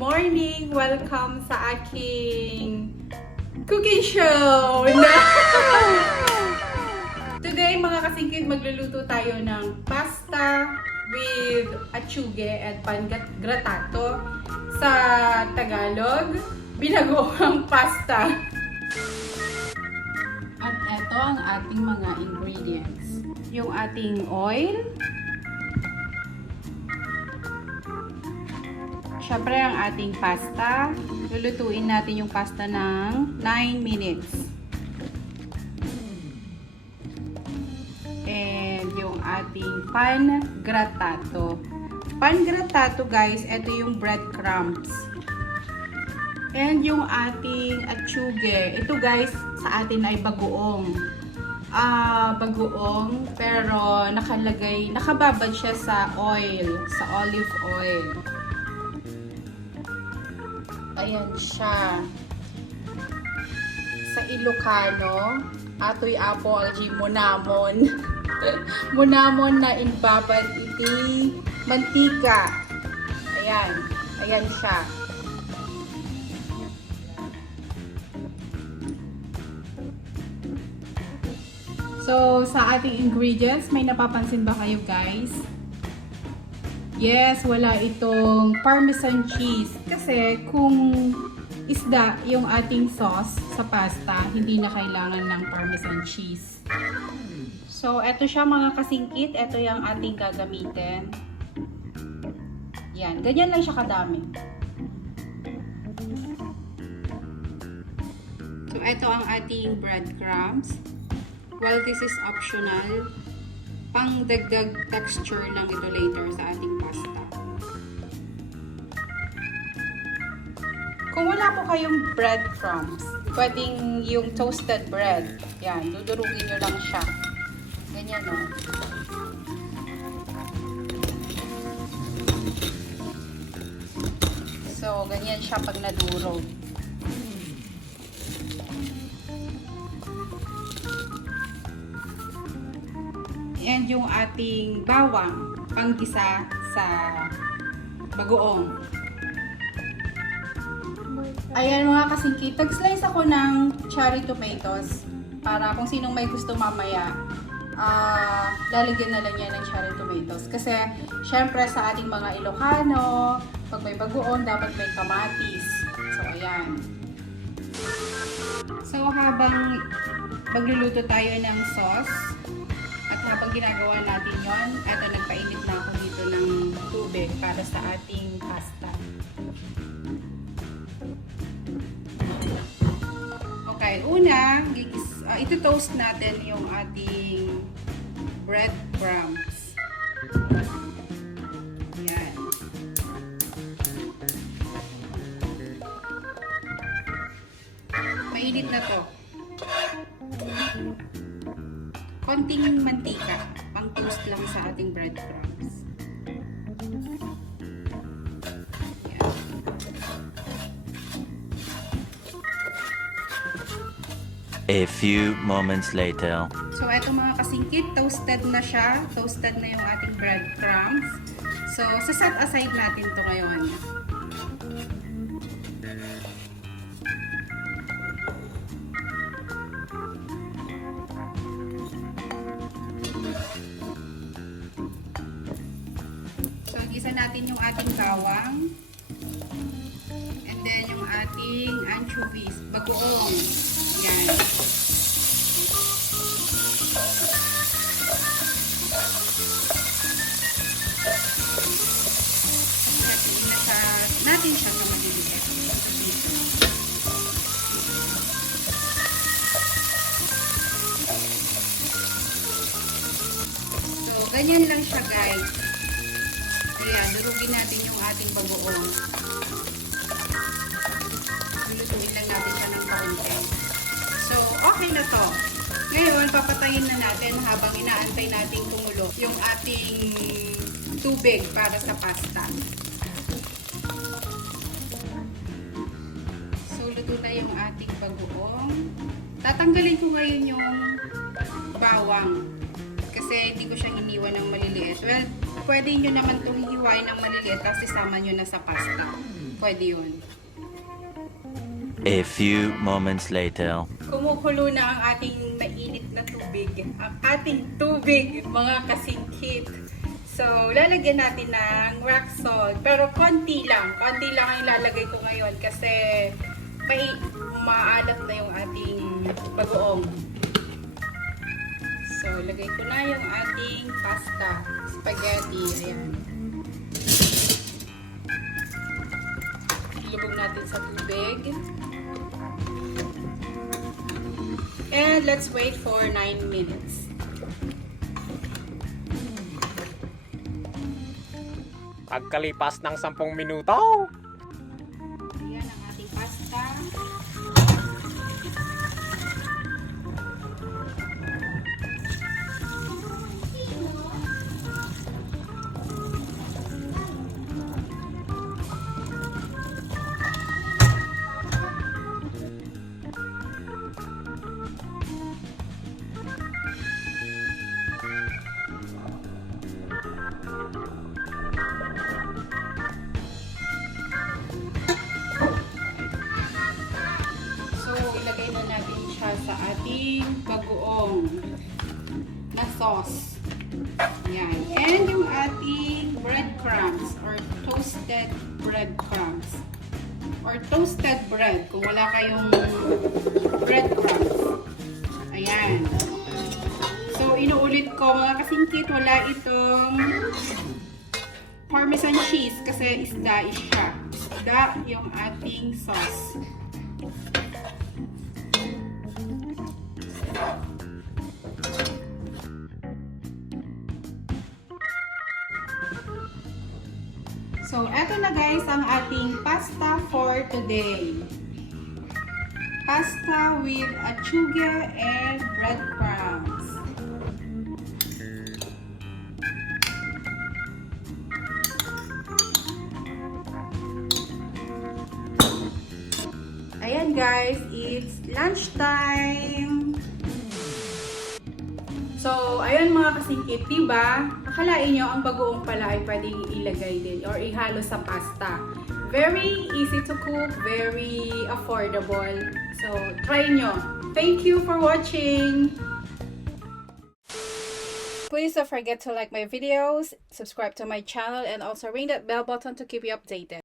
morning! Welcome sa aking cooking show! Today mga kasingkit, magluluto tayo ng pasta with atsuge at pan-gratato. Sa Tagalog, binagoong pasta. At eto ang ating mga ingredients. Yung ating oil. Siyempre ang ating pasta. Lulutuin natin yung pasta ng 9 minutes. And yung ating pan-gratato. Pan-gratato guys, ito yung breadcrumbs. And yung ating atsuge. Ito guys, sa atin ay bagoong. Bagoong, pero nakababad siya sa oil, sa olive oil. Ayan siya. Sa Ilocano, atoy apol, munamon. Munamon na inbabad iti mantika. Ayan. Ayan siya. So, sa ating ingredients, may napapansin ba kayo guys? Yes, wala itong parmesan cheese. Kasi kung isda yung ating sauce sa pasta, hindi na kailangan ng parmesan cheese. So, eto siya mga kasingkit. Eto yung ating gagamitin. Yan, ganyan lang siya kadami. So, eto ang ating breadcrumbs. Well, this is optional. Pang dagdag texture lang ito later sa ating pasta. Kung wala po kayong breadcrumbs, pwedeng yung toasted bread. Yan, dudurugin nyo lang siya. Ganyan o. So, ganyan siya pag nadurog. And yung ating bawang, panggisa sa bagoong. Ayan mga kasingkit, tag-slice ako ng cherry tomatoes para kung sinong may gusto mamaya, lalagyan na lang yan ng cherry tomatoes. Kasi syempre sa ating mga Ilocano, pag may bagoong, dapat may kamatis. So ayan. So habang magluluto tayo ng sauce, at habang ginagawa natin yon, eto nagpainit na ako dito ng tubig para sa ating pasta. Okay, una, ito-toast natin yung ating breadcrumbs. Yan. Mainit na to. Konting mantika, pang toast lang sa ating breadcrumbs. Yan. A few moments later. So, eto mga kasingkit, toasted na siya. Toasted na yung ating breadcrumbs. So, saset aside natin to ngayon. Isa natin yung ating bawang, and then yung ating anchovies, bagoong. Yan. Inasa natin siya sa maliliit. So, ganyan lang siya guys. Ayan, durugin natin yung ating bagoong. Lulutuin lang natin siya ng kaunti. So, okay na to. Ngayon, papatayin na natin habang inaantay natin kumulo yung ating tubig para sa pasta. So, luto na yung ating bagoong. Tatanggalin ko ngayon yung bawang. Kasi hindi ko siya iniwan ng maliliit. Well, pwede nyo naman itong hiwain ng maliliit tapos isama nyo na sa pasta. pwede yun. A few moments later. Kumukulo na ang ating mainit na tubig. Ang ating tubig, mga kasingkit. So, lalagyan natin ng rock salt. Pero konti lang. Konti lang ang ilalagay ko ngayon kasi maalat na yung ating bagoong. So, lagay ko na yung ating pasta. Spaghetti. Ayan. Ilubog natin sa tubig. And let's wait for 9 minutes. Pagkalipas ng 10 minuto, Ayan ang ating pasta. So, ilagay na natin siya sa ating bagoong na sauce. Ayan. And yung ating breadcrumbs or toasted breadcrumbs. Or toasted bread kung wala kayong breadcrumbs. Ayan. So, inuulit ko mga kasingkit, wala itong Parmesan cheese kasi isda siya. Isda yung ating sauce. So, eto na guys ang ating pasta for today. Pasta with achuge and breadcrumbs. Ayan guys, it's lunchtime! So, ayun mga kasingkit, diba? Akalain nyo, ang bagoong pala ay pwedeng ilagay din or ihalo sa pasta. Very easy to cook, very affordable. So, try nyo. Thank you for watching! Please don't forget to like my videos, subscribe to my channel, and also ring that bell button to keep you updated.